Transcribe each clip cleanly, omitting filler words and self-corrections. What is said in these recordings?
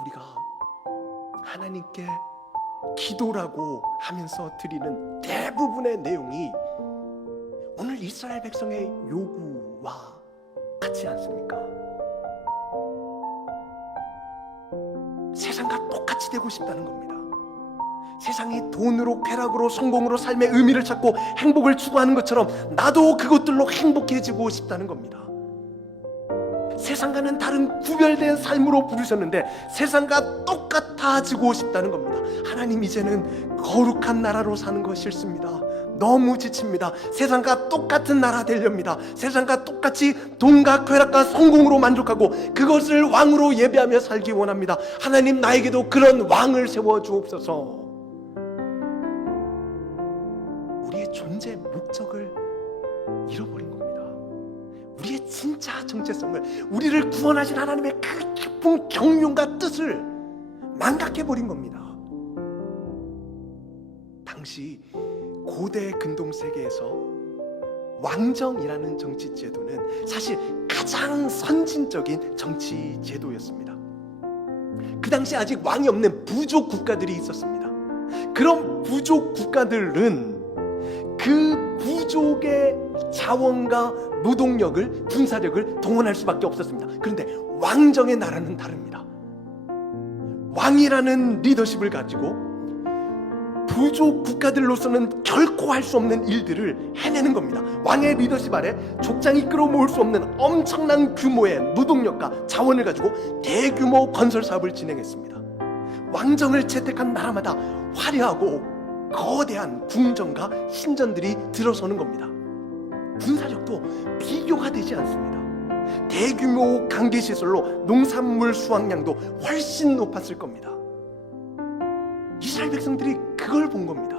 우리가 하나님께 기도라고 하면서 드리는 대부분의 내용이 오늘 이스라엘 백성의 요구와 같지 않습니까? 세상과 똑같이 되고 싶다는 겁니다. 세상이 돈으로, 쾌락으로, 성공으로 삶의 의미를 찾고 행복을 추구하는 것처럼 나도 그것들로 행복해지고 싶다는 겁니다. 세상과는 다른 구별된 삶으로 부르셨는데 세상과 똑같아지고 싶다는 겁니다. 하나님, 이제는 거룩한 나라로 사는 거 싫습니다. 너무 지칩니다. 세상과 똑같은 나라 되렵니다. 세상과 똑같이 돈과 쾌락과 성공으로 만족하고 그것을 왕으로 예배하며 살기 원합니다. 하나님, 나에게도 그런 왕을 세워 주옵소서. 우리의 존재 목적을 잃어버린 겁니다. 우리의 진짜 정체성을, 우리를 구원하신 하나님의 그 깊은 경륜과 뜻을 망각해버린 겁니다. 당시 고대 근동 세계에서 왕정이라는 정치 제도는 사실 가장 선진적인 정치 제도였습니다. 그 당시 아직 왕이 없는 부족 국가들이 있었습니다. 그런 부족 국가들은 그 부족의 자원과 노동력을, 군사력을 동원할 수밖에 없었습니다. 그런데 왕정의 나라는 다릅니다. 왕이라는 리더십을 가지고 부족 국가들로서는 결코 할 수 없는 일들을 해내는 겁니다. 왕의 리더십 아래 족장이 끌어모을 수 없는 엄청난 규모의 노동력과 자원을 가지고 대규모 건설 사업을 진행했습니다. 왕정을 채택한 나라마다 화려하고 거대한 궁전과 신전들이 들어서는 겁니다. 군사력도 비교가 되지 않습니다. 대규모 강계시설로 농산물 수확량도 훨씬 높았을 겁니다. 이스라엘 백성들이 그걸 본 겁니다.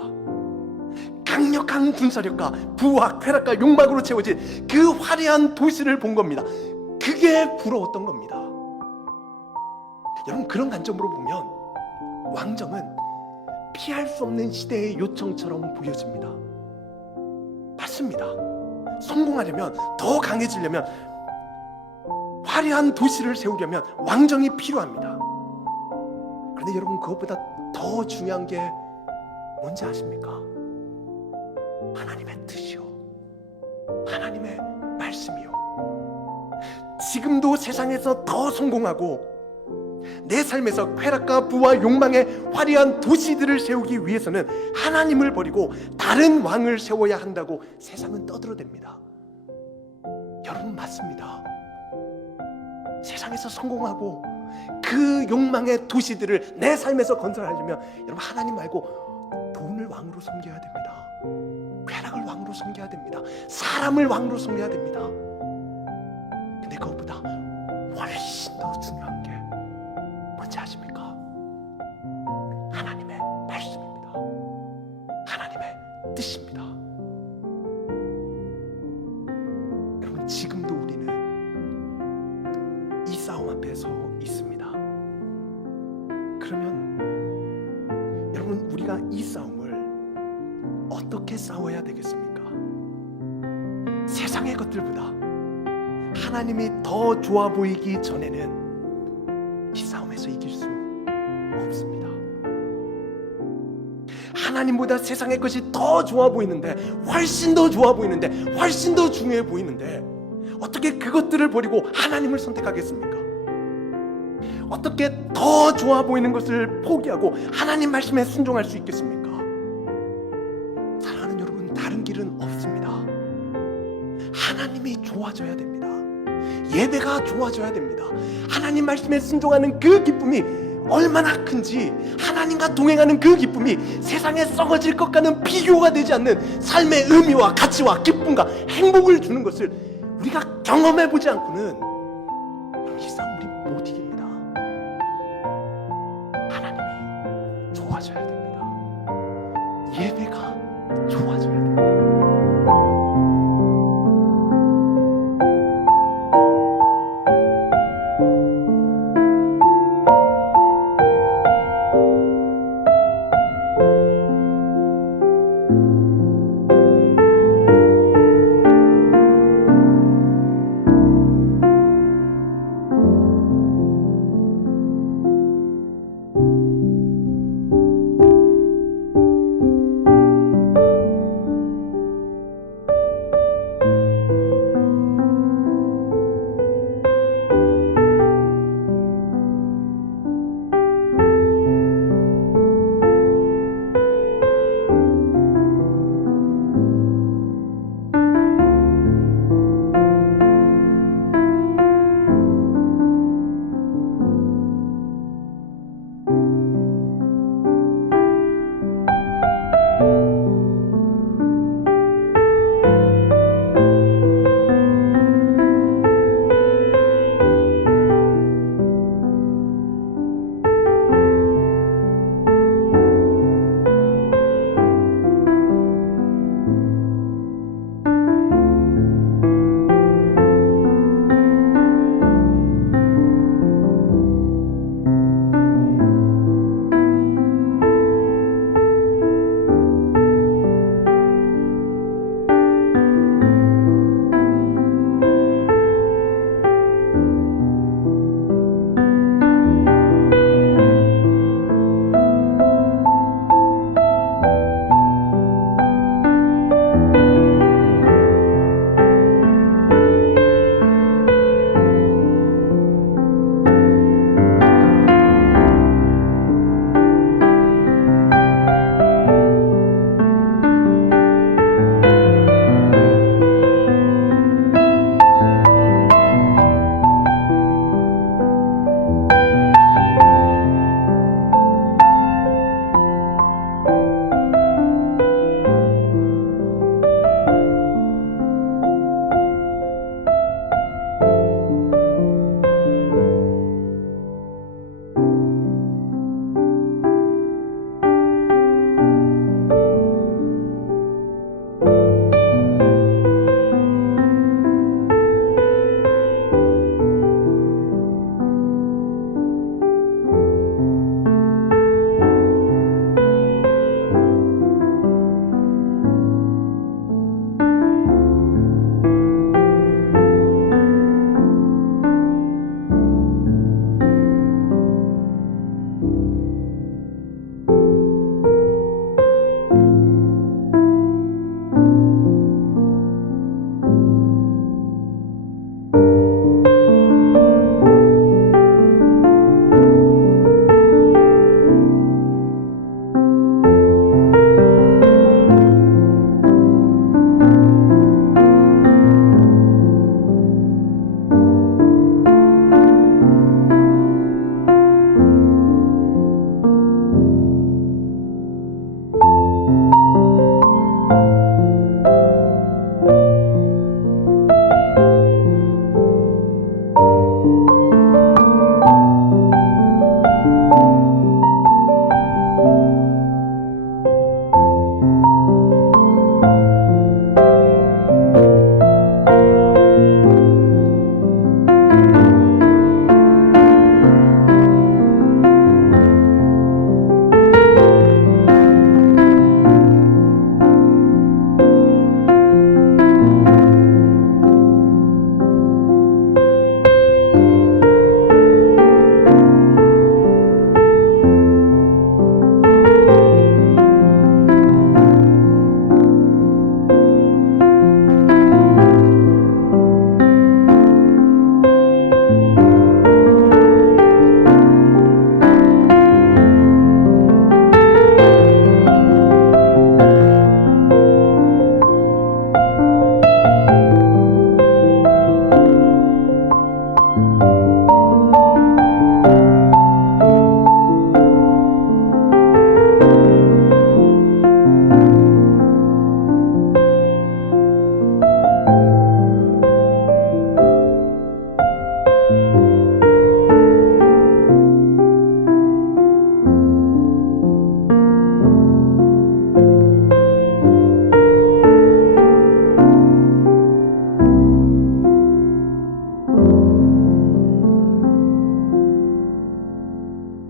강력한 군사력과 부와 쾌락과 욕망으로 채워진 그 화려한 도시를 본 겁니다. 그게 부러웠던 겁니다. 여러분, 그런 관점으로 보면 왕정은 피할 수 없는 시대의 요청처럼 보여집니다. 맞습니다. 성공하려면, 더 강해지려면, 화려한 도시를 세우려면 왕정이 필요합니다. 그런데 여러분, 그것보다 더 중요한 게 뭔지 아십니까? 하나님의 뜻이요, 하나님의 말씀이요. 지금도 세상에서 더 성공하고 내 삶에서 쾌락과 부와 욕망의 화려한 도시들을 세우기 위해서는 하나님을 버리고 다른 왕을 세워야 한다고 세상은 떠들어댑니다. 여러분, 맞습니다. 세상에서 성공하고 그 욕망의 도시들을 내 삶에서 건설하려면 여러분, 하나님 말고 돈을 왕으로 섬겨야 됩니다. 쾌락을 왕으로 섬겨야 됩니다. 사람을 왕으로 섬겨야 됩니다. 근데 그것보다 훨씬 더 중요한 게 뭔지 아십니까? 하나님의 말씀입니다. 하나님의 뜻입니다. 여러분, 지금도 우리는 이 싸움 앞에 서 있습니다. 그러면 여러분, 우리가 이 싸움을 어떻게 싸워야 되겠습니까? 세상의 것들보다 하나님이 더 좋아 보이기 전에는 이 싸움에서 이길 수 없습니다. 하나님보다 세상의 것이 더 좋아 보이는데, 훨씬 더 좋아 보이는데, 훨씬 더 중요해 보이는데 어떻게 그것들을 버리고 하나님을 선택하겠습니까? 어떻게 더 좋아 보이는 것을 포기하고 하나님 말씀에 순종할 수 있겠습니까? 사랑하는 여러분, 다른 길은 없습니다. 하나님이 좋아져야 됩니다. 예배가 좋아져야 됩니다. 하나님 말씀에 순종하는 그 기쁨이 얼마나 큰지, 하나님과 동행하는 그 기쁨이 세상에 썩어질 것과는 비교가 되지 않는 삶의 의미와 가치와 기쁨과 행복을 주는 것을 우리가 경험해보지 않고는 이 싸움 우리 못 이깁니다. 하나님이 좋아져야 됩니다. 예배가 좋아져야 됩니다.